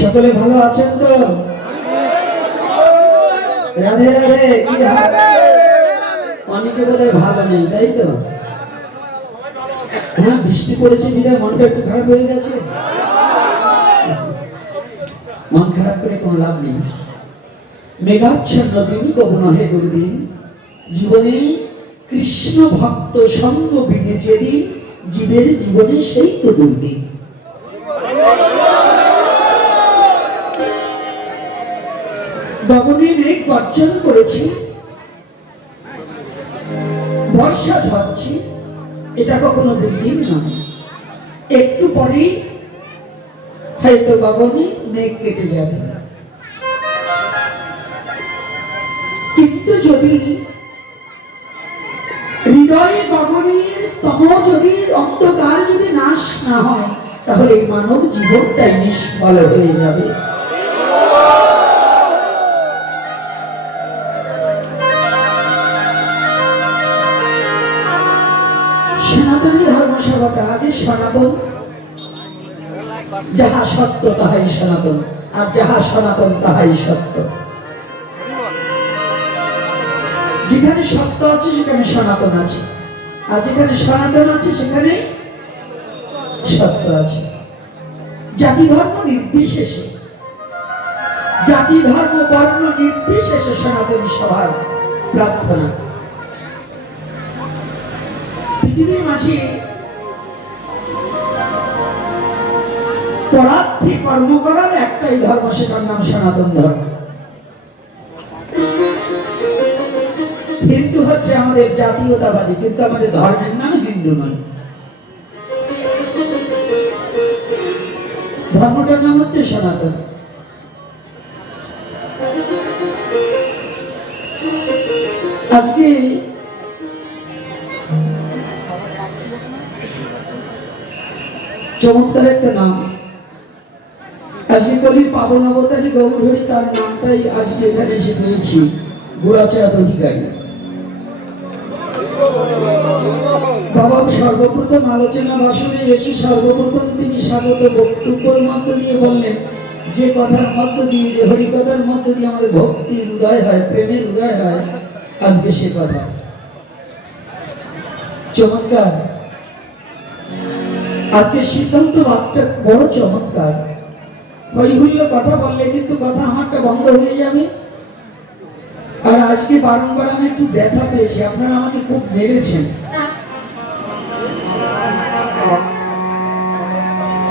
সকলে ভালো আছেন তো? রাধে রাধে অনেকে বোধ ভালো নেই, তাই তো? হ্যাঁ বৃষ্টি পড়েছে বিদায় মনটা একটু খারাপ হয়ে গেছে? মন খারাপ করে কোনো লাভ নেই। মেঘাচ্ছন্ন তুমি কবু নহে দুর্দিন? জীবনে কৃষ্ণ ভক্ত সঙ্গ বিনে জীবের জীবনে সেই তো দুর্দিন। মেঘ বর্ষা এটা কখনো দুর্দিন নয়। একটু পরেই হয়তো গগনে মেঘ কেটে যাবে। কিন্তু যদি হৃদয়ে গগনের তম যদি অন্ধকার যদি নাশ না হয়, তাহলে এই মানব জীবনটাই নিষ্ফল হয়ে যাবে। ধর্ম সনাতন। যাহা সত্য তাহাই সনাতন, আর যাহা সনাতন তাহাই সত্য। যেখানে সত্য আছে, সেখানে সনাতন আছে। আর যেখানে সনাতন আছে, সেখানে সত্য আছে। জাতি, ধর্ম নির্বিশেষে। জাতি, ধর্ম, বর্ণ নির্বিশেষে সনাতনী সবার প্রার্থনা। পৃথিবীর মাঝে পরার্থী কর্ম করার একটাই ধর্ম সেটার নাম সনাতন ধর্ম। হিন্দু হচ্ছে আমাদের জাতীয়তাবাদী, কিন্তু আমাদের ধর্মের নাম হিন্দু নয়। ধর্মটার নাম হচ্ছে সনাতন। আজকে চমৎকার একটা নাম। কলির পাবন অবতারী গৌরহরি তার নামটাই আজকে এখানে এসে পেয়েছি গোড়াচাঁদ অধিকারী। বাবা সর্বপ্রথম আলোচনা ভাষণে এসে সর্বপ্রথম তিনি স্বাগত বক্তব্যের মধ্য দিয়ে বললেন, যে কথার মধ্য দিয়ে, যে হরিকথার মধ্য দিয়ে আমাদের ভক্তির উদয় হয়, প্রেমের উদয় হয়, আজকে সে কথা। চমৎকার। আজকে সিদ্ধান্ত বাদটা বড় চমৎকার। হৈহুল্য কথা বললে কিন্তু কথা আমারটা বন্ধ হয়ে যাবে। আর আজকে বারংবার আমি একটু ব্যথা পেয়েছি, আপনারা আমাকে খুব মেরেছেন।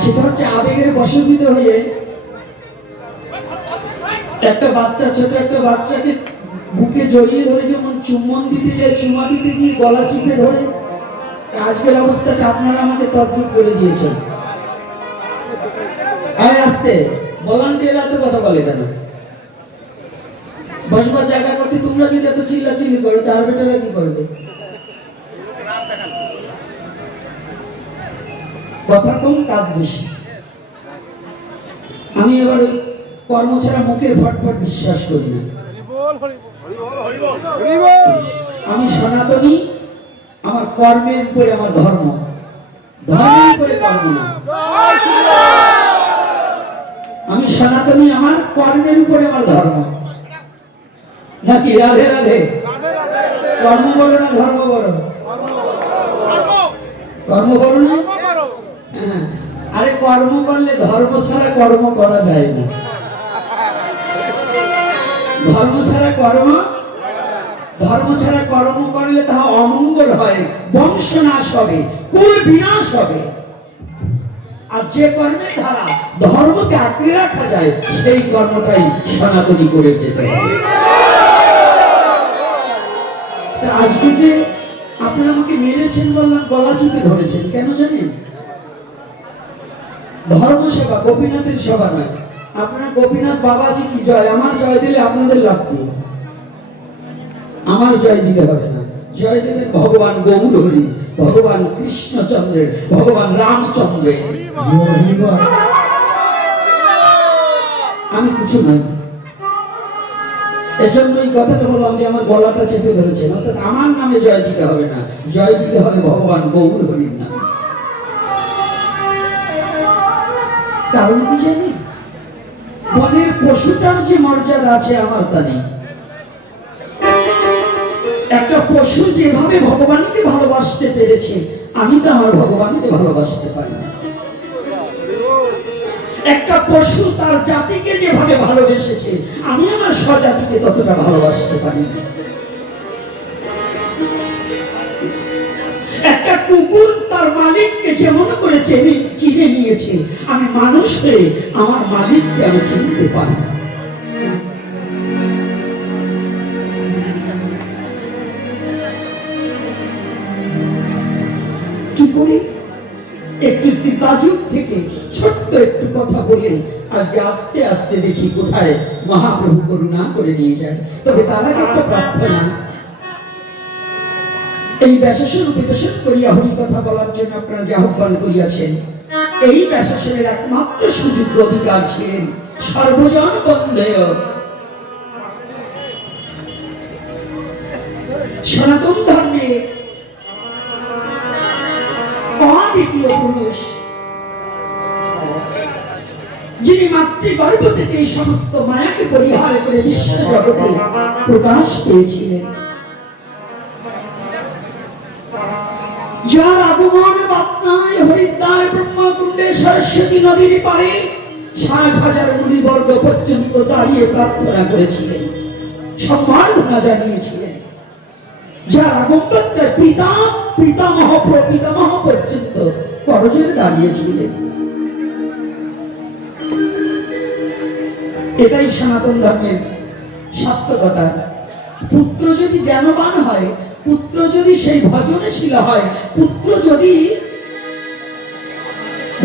সেটা হচ্ছে আবেগের বশীভূত হয়ে একটা বাচ্চা, ছোট একটা বাচ্চাকে বুকে জড়িয়ে ধরে যেমন চুম্বন দিতে যায়, চুমা দিতে গিয়ে গলা চিপে ধরে। আজকের অবস্থাটা আপনারা আমাকে তদ্রুপ করে দিয়েছেন। আয় আসতে ভলান্টিয়ার এত কথা বলে কেন? বসবার জায়গা করতে তোমরা যদি এত চিল্লা চিল্লি করো, তার বেটারা কি করবে? কথা কম, কাজ বেশি। আমি এবার ওই কর্ম ছাড়া মুখের ফটফট বিশ্বাস করি না। আমি সনাতনী, আমার কর্মের উপরে আমার ধর্ম। ধর্মের উপরে কর্ম না। আমি সনাতনী, আমার কর্মের উপরে আমার ধর্ম। নাকি রাধে রাধে? কর্ম বলো না ধর্ম বলো? কর্ম বলো না? হ্যাঁ। আরে কর্ম করলে ধর্ম ছাড়া কর্ম করা যায় না। ধর্ম ছাড়া কর্ম, ধর্ম ছাড়া কর্ম করলে তাহা অমঙ্গল হয়, বংশ নাশ হবে, কুল বিনাশ হবে। আর যে কর্মের দ্বারা ধর্মকে আঁকড়ে রাখা যায়, সেই কর্মটাই সনাতনী করে যেতে হবে আজকে যে আপনারা আমাকে মেরেছেন বললাম গলা চিপে ধরেছেন, কেন জানেন? ধর্ম সেবা গোপীনাথের সভা নয়। আপনারা গোপীনাথ বাবাজি কি জয়? আমার জয় দিলে আপনাদের লাভ কি? আমার জয় দিতে হবে না। জয় দেবেন ভগবান গৌর হরি। ভগবান কৃষ্ণচন্দ্রের ভগবান রামচন্দ্রের আমি কিছু নই। এজন্য এই কথাটা বললাম যে আমার গলাটা চেপে ধরেছেন। অর্থাৎ আমার নামে জয় দিতে হবে না। জয় দিতে হবে ভগবান গৌর হরির নামে। কারণ কি জানি? বনের পশুটার যে মর্যাদা আছে, আমার তা নেই। পশু যেভাবে ভগবানকে ভালোবাসতে পেরেছে, আমি তো আমার ভগবানকে ভালোবাসতে পারি একটা পশু তার জাতিকে যেভাবে ভালোবেসেছে, আমি আমার স্বজাতিকে ততটা ভালোবাসতে পারি একটা কুকুর তার মালিককে যেমন করে চেনে চিনে নিয়েছে, আমি মানুষ হয়ে আমার মালিককে আমি চিনতে পারি করি? একটু তিতাযুগ থেকে ছোট্ট একটু কথা বলে আজকে আস্তে আস্তে দেখি কোথায় মহাপ্রভু করুণা করে নিয়ে যায় তবে তার আগে একটা প্রার্থনা। এই বিবেচন করিয়া হরি কথা বলার জন্য আপনারা যে আহ্বান করিয়াছেন, এই একমাত্র সুযোগ অধিকার ছিলেন সর্বজন বন্দেয়। সনাতন মাতৃগর্ভ থেকে এই সমস্ত মায়াকে পরিহার করে বিশ্ব জগতে প্রকাশ পেয়েছিলেন। যার আগমন বাত্রায় হরিদ্বার ব্রহ্মকুণ্ডে সরস্বতী নদীর পারে ষাট হাজার মুনিবর্গ পর্যন্ত দাঁড়িয়ে প্রার্থনা করেছিলেন সম্মাননা জানিয়েছিলেন। যার আগমপত্রে পিতা, পিতামহ, প্রপিতামহ পর্যন্ত করজোরে দাঁড়িয়েছিলেন। এটাই সনাতন ধর্মের সার্থকতা। পুত্র যদি জ্ঞানবান হয়, পুত্র যদি সেই ভজনশীল হয়, পুত্র যদি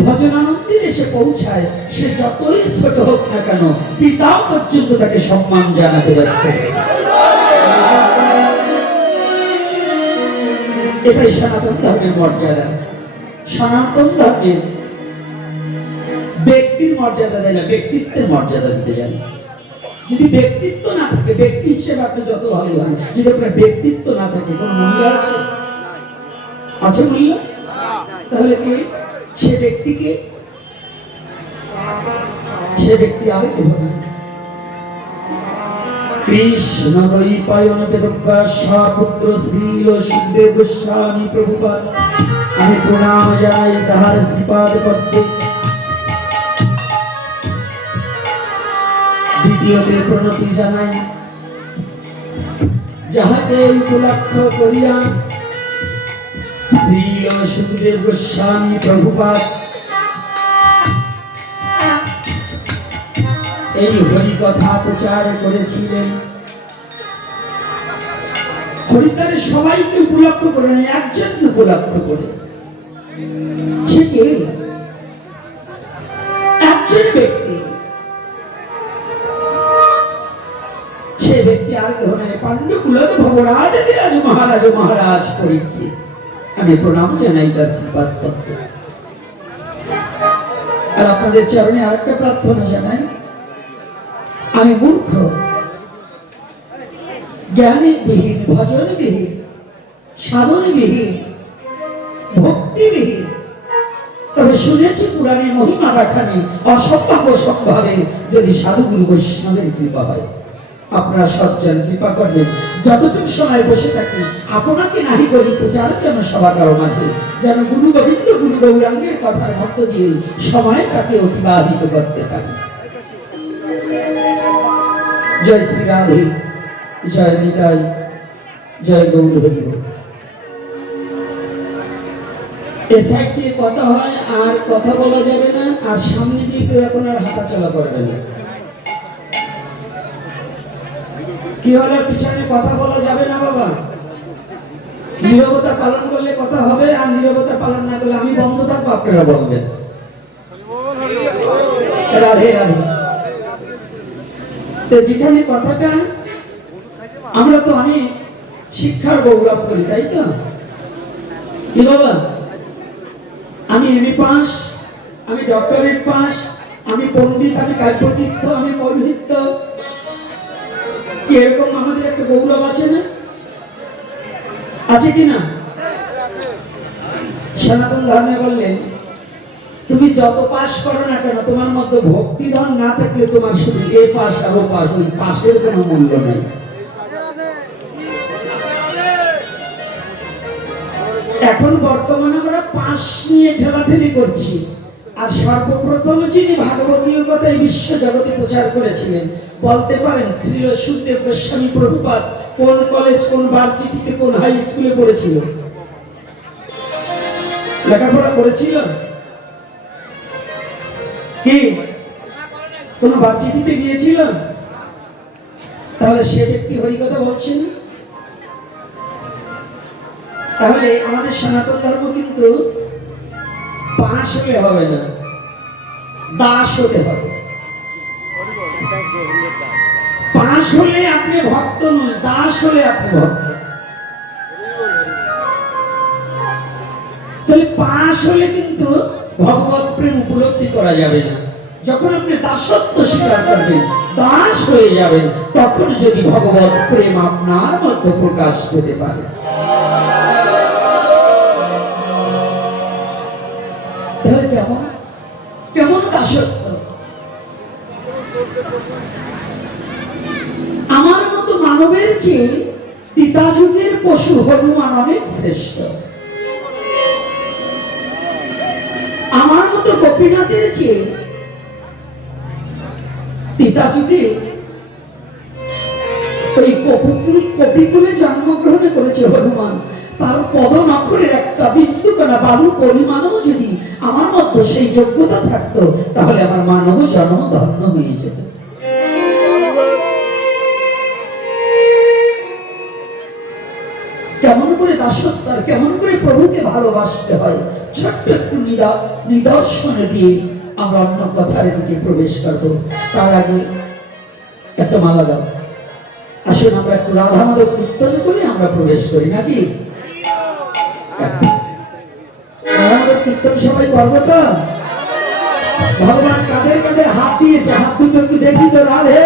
ভজনানন্দের এসে পৌঁছায়, সে যতই ছোট হোক না কেন পিতা পর্যন্ত তাকে সম্মান জানাতে ব্যস্ত। এটাই সনাতন ধর্মের মর্যাদা। সনাতন ধর্মের ব্যক্তির মর্যাদা দেয় না, ব্যক্তিত্বের মর্যাদা দিতে জানে। যদি ব্যক্তিত্ব না থাকে, ব্যক্তি হিসেবে আপনি যত ভালো হন যদি আপনার ব্যক্তিত্ব না থাকে, কোনো মূল্য আছে? আছে মূল্য? তাহলে কি? সে ব্যক্তিকে, সে ব্যক্তি আরও কেউ না কৃষ্ণ দৈপায়ন বেদব্যাস পুত্র শ্রীল সুখদেব গোস্বামী প্রভুপাদ। আমি প্রণাম জানাই তাহার শ্রীপাদ পদ্মে দ্বিতীয়তে প্রণতি জানাই। যাহাকে উপলক্ষ করিয়া শ্রীল সুখদেব গোস্বামী প্রভুপাদ, এই হরি কথা প্রচার করেছিলেন। হরিদ্বারে সবাইকে উপলক্ষ করে না একজনকে উপলক্ষ করে। সে কে? একজন ব্যক্তি। সে ব্যক্তি আর কেহ নয় ভবরাজ বিরাজ মহারাজ মহারাজ পরীক্ষে আমি প্রণাম জানাই তার শ্রীপাদ আর আপনাদের চরণে আরেকটা প্রার্থনা জানাই। আমি মূর্খ জ্ঞানী বিহীন ভজন বিহীন সাধন বিহীন তবে শুনেছি পুরাণের মহিমা রাখানে অসম্ভব সম্ভাবে যদি সাধুগুরু বৈষ্ণবের কৃপা হয়। আপনারা সজ্জন কৃপা করবেন। যতটুকু সময় বসে থাকি, আপনাকে নাহি করি প্রচার যেন সবাকার মাঝে, যেন গুরু গোবিন্দ, গুরু গৌরাঙ্গের কথার মধ্য দিয়ে সময়টাকে অতিবাহিত করতে পারি। জয় শ্রী রাধে জয় নিতাই, জয় গৌর হরি এ সাইড দিয়ে কথা হয়, আর কথা বলা যাবে না, আর সামনে দিয়ে কেউ এখন আর হাঁটাচলা করবে না। কি হলো? পিছনে কথা বলা যাবে না বাবা। নীরবতা পালন করলে কথা হবে, আর নীরবতা পালন না করলে আমি বন্ধ থাকব, আপনারা বলবেন। যেখানে কথাটা আমরা তো অনেক শিক্ষার গৌরব করি, তাই তো? কি বাবা? আমি এমএ পাস, আমি ডক্টরেট পাস, আমি পণ্ডিত, আমি কাব্যতীর্থ আমি পৌরোহিত্য এরকম আমাদের একটা গৌরব আছে না? আছে কি না? সনাতন ধর্মে বললেন, তুমি যত পাস করো না কেন, তোমার মধ্যে ভক্তিধন না থাকলে তোমার শুধু A pass R O pass ওই পাশের কোনো মূল্য নেই। এখন বর্তমানে আমরা পাস নিয়ে ঠেলাঠেলি করছি। আর সর্বপ্রথম যিনি ভাগবতীয় কথা বিশ্ব জগতে প্রচার করেছিলেন, বলতে পারেন শ্রী সুখদেব গোস্বামী প্রভুপাত কোন কলেজ, কোন ভার্সিটিতে কোন হাই স্কুলে পড়েছিল? লেখাপড়া করেছিল? কি? কোন ভার্সিটিতে গিয়েছিল? তাহলে সে ব্যক্তি হরিকথা বলছেন। তাহলে আমাদের সনাতন ধর্ম কিন্তু পাশ হলে হবে না। দাস হতে হবে। পাশ হলে আপনি ভক্ত নয়, দাস হলে আপনি ভক্ত। তাহলে পাশ হলে কিন্তু ভগবত প্রেম উপলব্ধি করা যাবে না। যখন আপনি দাসত্ব স্বীকার করবেন, দাস হয়ে যাবেন, তখন যদি ভগবত প্রেম আপনার মধ্যে প্রকাশ পেতে পারে। তাহলে কেমন কেমন দাসত্ব আমার মতো মানবের চেয়ে তিতাযুগের পশু হনুমান অনেক শ্রেষ্ঠ। আমার মতো গোপীনাথের চেয়ে তিতাযুগে ওই কপিকুল জন্মগ্রহণ করেছে হনুমান। তার পদনখরের একটা বিন্দু কণা বালু পরিমাণও যদি আমার মধ্যে সেই যোগ্যতা থাকতো, তাহলে আমার মানব জন্ম ধন্য হয়ে যেত। কেমন করে দাসত্ব আর কেমন করে প্রভুকে ভালোবাসতে হয়, ছোট্ট একটু নিদর্শন দিয়ে আমরা অন্য কথার দিকে প্রবেশ করব। তার আগে একটা মালা দাও। আসুন, আমরা একটু রাধা মাধব কীর্তন করে আমরা প্রবেশ করি, নাকি? রাধা কীর্তন সবাই করব ভগবান কাদের কাদের হাত দিয়েছে? হাত দুটো একটু দেখি তো, রাধে।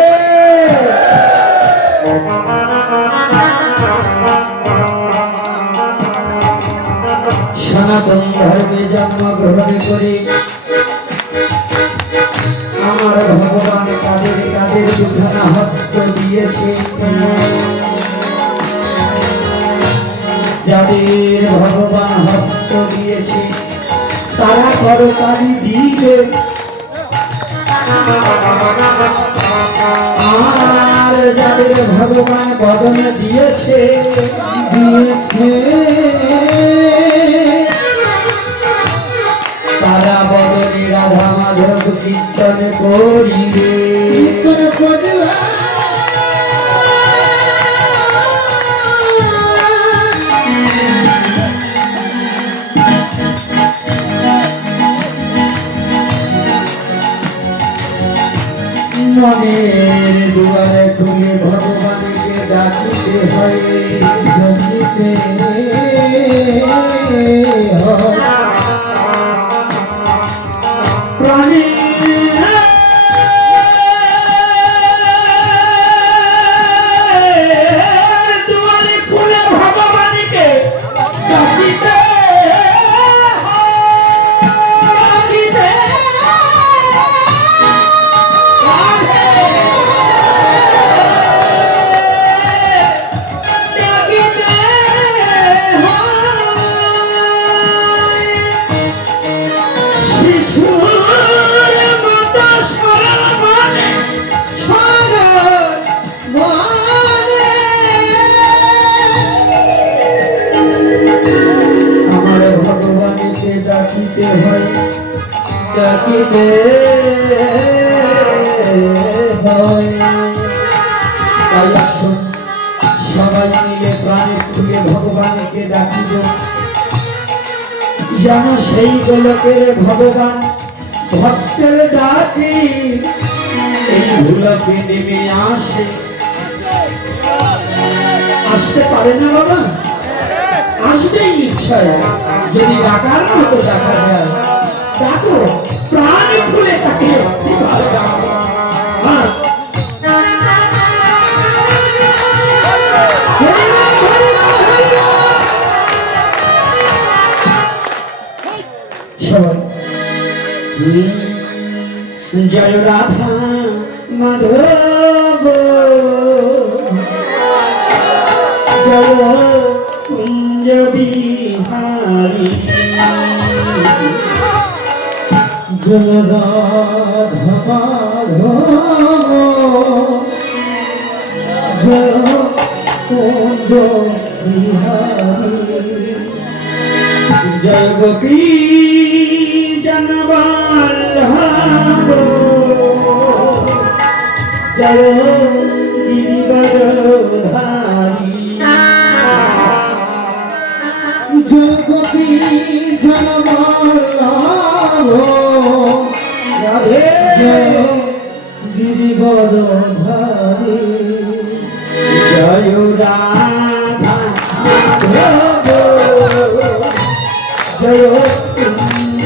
সনাতন ধর্মে জন্মগ্রহণ করে। আমার ভগবান কাদের কাদের দুখানা হস্ত দিয়েছে? যাদের ভগবান হস্ত দিয়েছে, তারা করতালি দিলে আর যাদের ভগবান বদন দিয়েছে তারা বদনে রাধা মাধব কীর্তন করিবে। মনের আসুন সবাই মিলে প্রাণে খুলে ভগবানকে ডাকিব যেন সেই গোলকের ভগবান ভক্তের ডাকে এই ভুলকে নেমে আসে। আসতে পারে না বাবা? আসবেই নিশ্চয়। যদি ডাকার মতো ডাকা যায়, ডাকো। প্রাণ খুলে তাকে কীভাবে ডাকো। হরি বল, হরি বল, হরি বল। সবাই রাধা মাধব জয় কুঞ্জ বিহারী জয় রাধা জয় গোপী জনবল্লভ জয় গিরিবরধারী জগতি জয় গিরিবর ধারী জয় রাধা জয় কুঞ্জ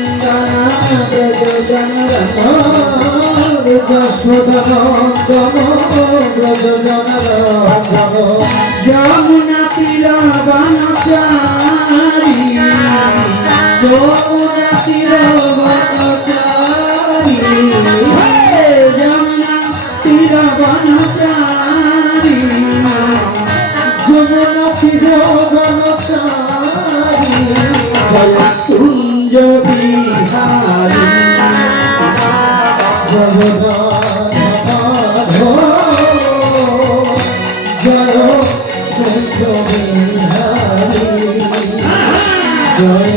যমুনা তীর বনচারী যমুনা তীর বনচারী যমুনা তীর বনচারী যমুনা তীর বনচারী জয়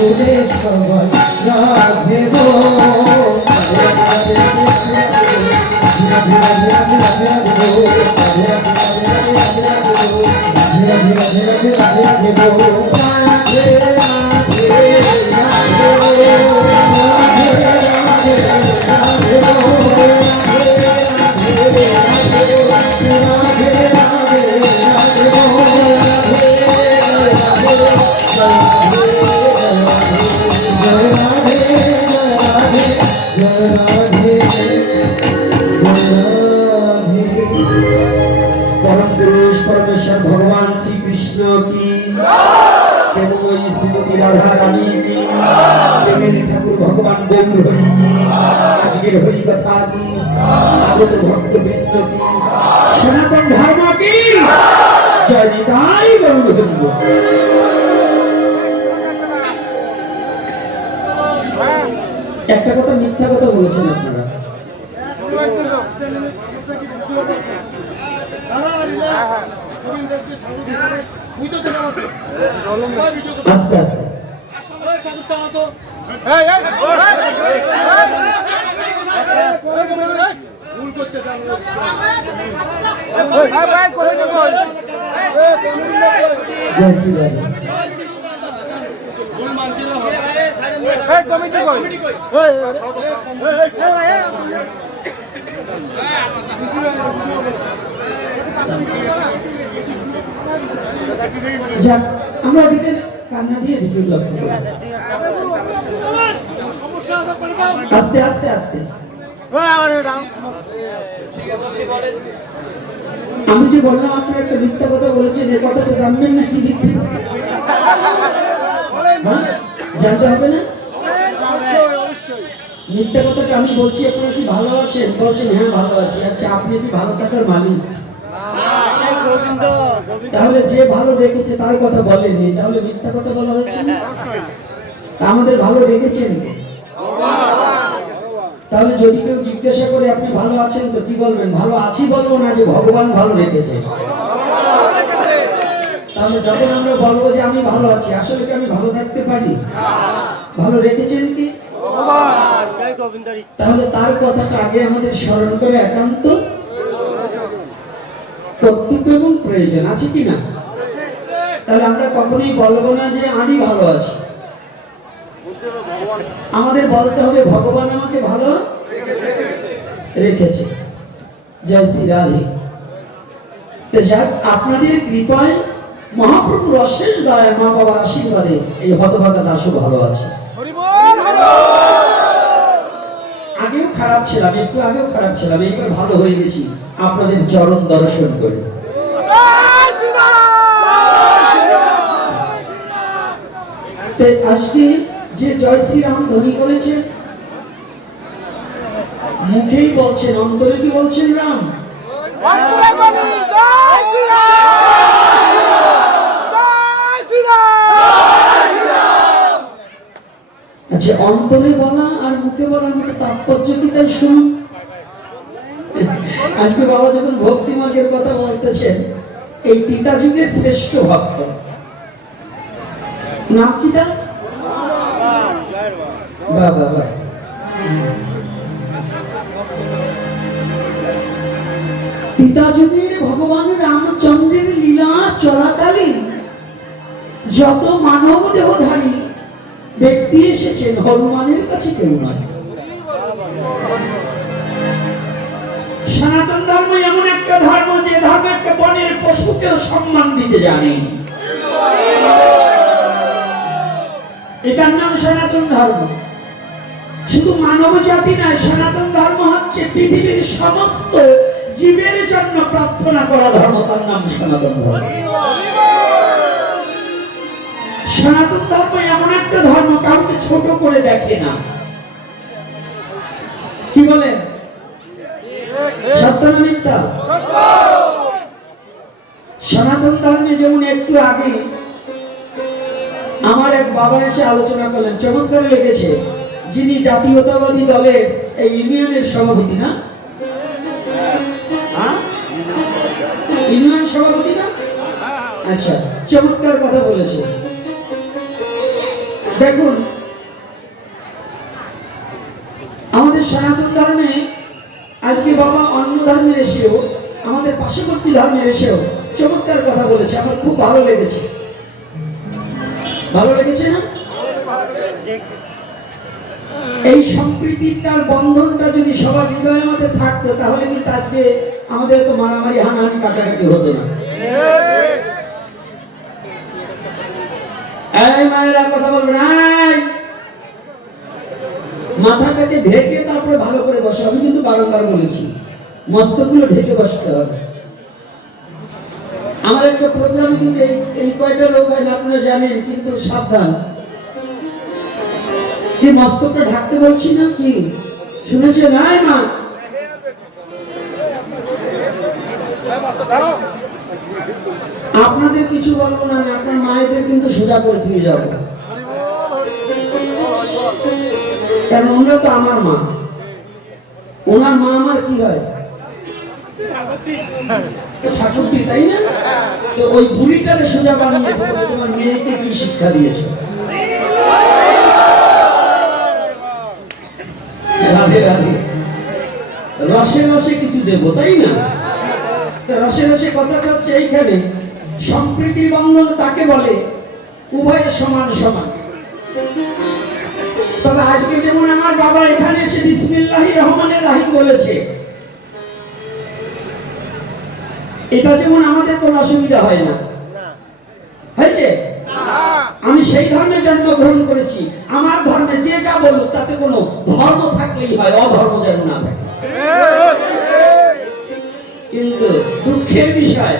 তুলে সবাই রাধে বল রাধে গৌর আজকের হরি কথা কি আগত ভক্ত বৃন্দ কি সনাতন ধর্ম কি জয় নিতাই একটা কথা মিথ্যা কথা বলেছেন আপনারা। আস্তে আস্তে। যাক আমরা কান্না দিয়ে লক্ষ্য আস্তে আস্তে আস্তে। আমি যে বললাম আপনি একটা মিথ্যা কথা বলেছেন এই কথাটা জানবেন না কি মিথ্যা হ্যাঁ? জানতে হবে না? মিথ্যা কথাটা আমি বলছি আপনারা কি ভালো আছেন? বলছেন হ্যাঁ ভালো আছি। আচ্ছা আপনি কি ভালো থাকার মালিক? তাহলে যে ভালো রেখেছে তার কথা বলেননি। তাহলে মিথ্যা কথা বলা হচ্ছে না? আমাদের ভালো রেখেছেন কে? তাহলে যদি কেউ জিজ্ঞাসা করে, আপনি ভালো আছেন তো? কি বলবেন? ভালো আছি বলব না যে ভগবান ভালো রেখেছে। তাহলে যখন আমরা বলব যে আমি ভালো আছি, আসলে কি আমি ভালো থাকতে পারি? ভালো রেখেছেন কি? তাহলে তার কথাটা আগে আমাদের স্মরণ করে একান্ত। কর্তব্য এবং প্রয়োজন আছে কি না তাহলে আমরা কখনোই বলব না যে আমি ভালো আছি। আমাদের বলতে হবে ভগবান আমাকে ভালো রেখেছে। জয় শ্রী রাধে। যাক আপনাদের কৃপায় মহাপ্রভুর অশেষ দয়া মা বাবার আশীর্বাদে এই হতভাগা দাসও ভালো আছে। আগেও খারাপ ছিলাম একটু আগেও খারাপ ছিলাম এইবার ভালো হয়ে গেছি। আপনাদের চরণ দর্শন করে। আজকে যে জয় শ্রীরাম ধ্বনি মুখেই বলছেন অন্তরে কি বলছেন রাম? আচ্ছা অন্তরে বলা আর মুখে বলার মতো তাৎপর্য কি তাই শুনুন? আজকে বাবা যখন ভক্তি মার্গের কথা বলতেছেন এই পিতা যুগের শ্রেষ্ঠ ভক্ত। নাম কি তার? বাহ বাহ বাহ পিতা যুগের ভগবান রামচন্দ্রের লীলা চলাকালীন যত মানব দেহধারী, ব্যক্তি এসেছেন, হনুমানের কাছে কেউ নয়। সনাতন ধর্ম এমন একটা ধর্ম যে ধর্ম একটা বনের পশুকেও সম্মান দিতে জানে। এটার নাম সনাতন ধর্ম। শুধু মানব জাতি নয়, সনাতন ধর্ম হচ্ছে পৃথিবীর সমস্ত জীবের জন্য প্রার্থনা করা ধর্ম, তার নাম সনাতন ধর্ম। সনাতন ধর্ম এমন একটা ধর্ম, কাউকে ছোট করে দেখে না। কি বলেন? সত্য সনাতন ধর্মে যেমন একটু আগে আমার এক বাবা এসে আলোচনা করলেন, চমৎকার লেগেছে। যিনি জাতীয়তাবাদী দলের এই ইউনিয়নের সভাপতি না? হ্যাঁ? ইউনিয়ন সভাপতি না? আচ্ছা চমৎকার কথা বলেছে দেখুন, আমাদের সনাতন ধর্মে আজকে বাবা অন্য ধর্মের এসেও, আমাদের পার্শ্ববর্তী ধর্মের এসেও চমৎকার কথা বলেছে। আমার খুব ভালো লেগেছে। ভালো লেগেছে না? এই সম্প্রীতিটার বন্ধনটা যদি সবার হৃদয়ের মধ্যে থাকতো, তাহলে কিন্তু আজকে আমাদের তো মারামারি, হানাহানি, কাটাকাটি হতো না! মাথাটাকে ঢেকে তারপরে ভালো করে বসো। আমি কিন্তু বারংবার বলেছি, মস্তকগুলো ঢেকে বসতে হবে। আমার কিন্তু এই কয়টা লোক হয় আপনারা জানেন, কিন্তু সাবধান। কি মস্তকটা ঢাকতে বলছি না কি শুনেছে? নাই মা। আপনাদের কিছু বলব না না, আপনার মায়েদের কিন্তু সোজা করে দিয়ে যাব। কারণ ওনারা তো আমার মা। ওনার মা আমার কি হয়? ঠাকুরদি তাই না? তো ওই বুড়িটারে সোজা বানিয়ে তোমার মেয়েকে কি শিক্ষা দিয়েছ? রাধে রাধে। রসে রসে কিছু দেবো, তাই না? রসে রসে কথাটা হচ্ছে এইখানে। সম্প্রীতির বন্ধন তাকে বলে, উভয়ে সমান সমান। তবে আজকে যেমন আমার বাবা এখানে এসে বিসমিল্লাহি রহমানের রাহিম বলেছে, এটা যেমন আমাদের কোনো অসুবিধা হয় না। আমি সেই ধর্মে জন্মগ্রহণ করেছি। আমার ধর্মে যে যা বলুক, তাতে কোনো ধর্ম থাকলেই হয়, অধর্ম যেন না থাকে। কিন্তু দুঃখের বিষয়,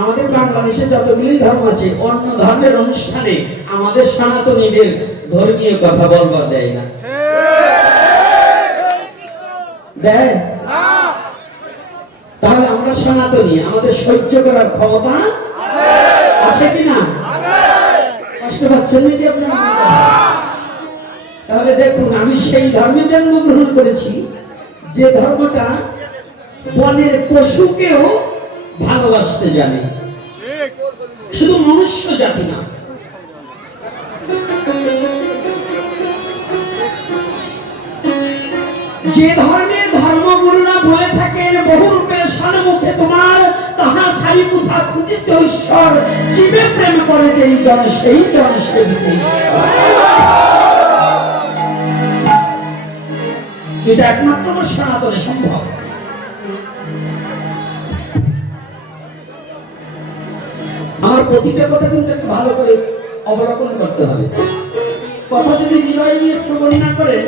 আমাদের বাংলাদেশে যতগুলি ধর্ম আছে, অন্য ধর্মের অনুষ্ঠানে আমাদের সনাতনীদের ধর্মীয় কথা বলবার দেয় না। দেয়? তাহলে আমরা সনাতনী, আমাদের সহ্য করার ক্ষমতা আছে কি না তাহলে দেখুন, আমি সেই ধর্মে জন্মগ্রহণ করেছি, যে ধর্মটা বনের পশুকেও ভালোবাসতে জানে। শুধু মনুষ্য জাতি না। যে ধর্মের ছাড়ি কোথা খুঁজিতে ঈশ্বর? জীবে প্রেম করে যেই জন সেই জন ঈশ্বর। এটা একমাত্র আমার সনাতনে সম্ভব। আমার প্রতিটা কথা কিন্তু একটু ভালো করে অবলোকন করতে হবে। কথা যদি হৃদয় নিয়ে শ্রবণ না করেন,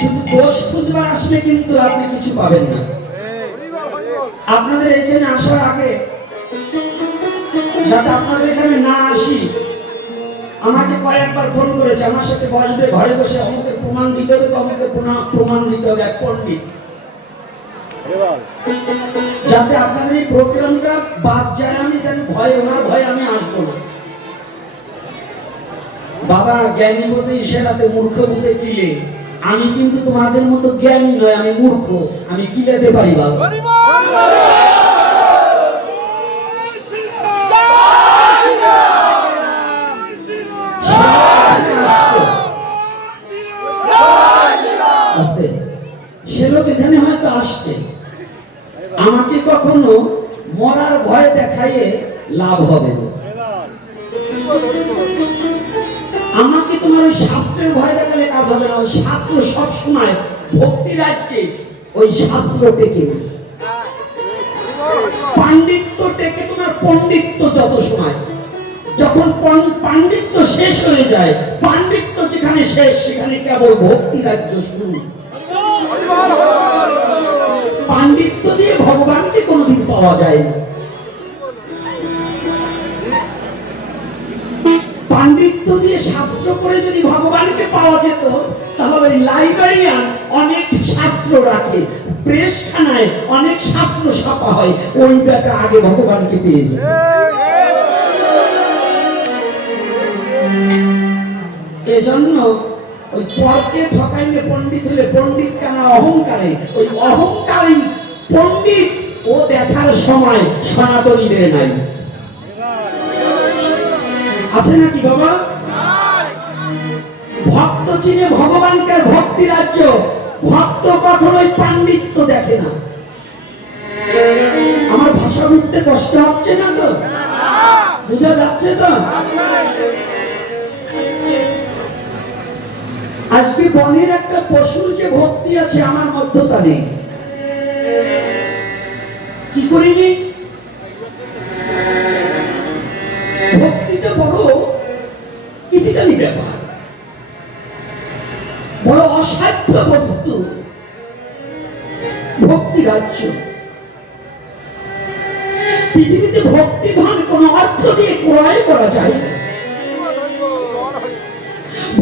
শুধু দোষ খুঁজবার আসলে কিন্তু আপনি কিছু পাবেন না। আপনাদের এখানে আসার আগে যাতে আপনাদের এখানে না আসি। আমাকে কয়েকবার ফোন করেছে, আমার সাথে বসবে, ঘরে বসে অমুকের প্রমাণ দিতে হবে তো অমুকের প্রমাণ- দিতে হবে, এক পণ্ডিত। যাতে আপনাদের এই প্রোগ্রামটা বাদ যায়, আমি যেন ভয় ওনার ভয় আমি আসব না। বাবা, জ্ঞানী বুঝে ইশারাতে মূর্খ বুঝে কিলে আমি কিন্তু তোমাদের মতো জ্ঞানী নয়, আমি মূর্খ। আমি কিলাতে পারি, বাবা? ওই শাস্ত্র টেকে পাণ্ডিত্য টেকে তোমার পণ্ডিত্য যত সময়। যখন পাণ্ডিত্য শেষ হয়ে যায়, পাণ্ডিত্য যেখানে শেষ, সেখানে কেবল ভক্তি রাজ্য শুরু। পাণ্ডিত্য দিয়ে ভগবানকে কোনোদিন পাওয়া যায় না পাণ্ডিত্য দিয়ে শাস্ত্র করে যদি ভগবানকে পাওয়া যেত, তাহলে লাইব্রেরিয়ান অনেক শাস্ত্র রাখে, প্রেসখানায় অনেক শাস্ত্র ছাপা হয়, ওই বেটা আগে ভগবানকে পেয়ে যায় এজন্য ওই পরকে ঠকাইলে পণ্ডিত হলে পণ্ডিত কেন অহংকারে? ওই অহংকারী পণ্ডিত ও দেখার সময় সনাতনীদের নাই। আছে নাকি বাবা? ভক্ত চিনে ভগবানকে ভক্তি রাজ্য, ভক্ত কখনোই পাণ্ডিত্য দেখে না। আমার ভাষা বুঝতে কষ্ট হচ্ছে না তো? বোঝা যাচ্ছে তো? আজকে বনের একটা পশুর যে ভক্তি আছে, আমার মধ্যে তা নেই। কি করিনি?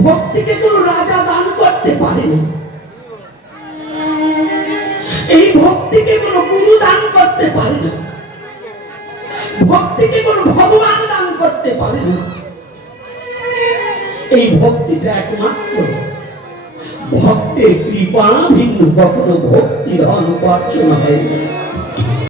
ভক্তিকে কোন রাজা দান করতে পারে না এই ভক্তিকে কোন গুরু দান করতে পারে না ভক্তিকে কোন ভগবান দান করতে পারে না এই ভক্তিটা একমাত্র। ভক্তের কৃপা ভিন্ন, কখনো ভক্তি ধন উপার্জন হয়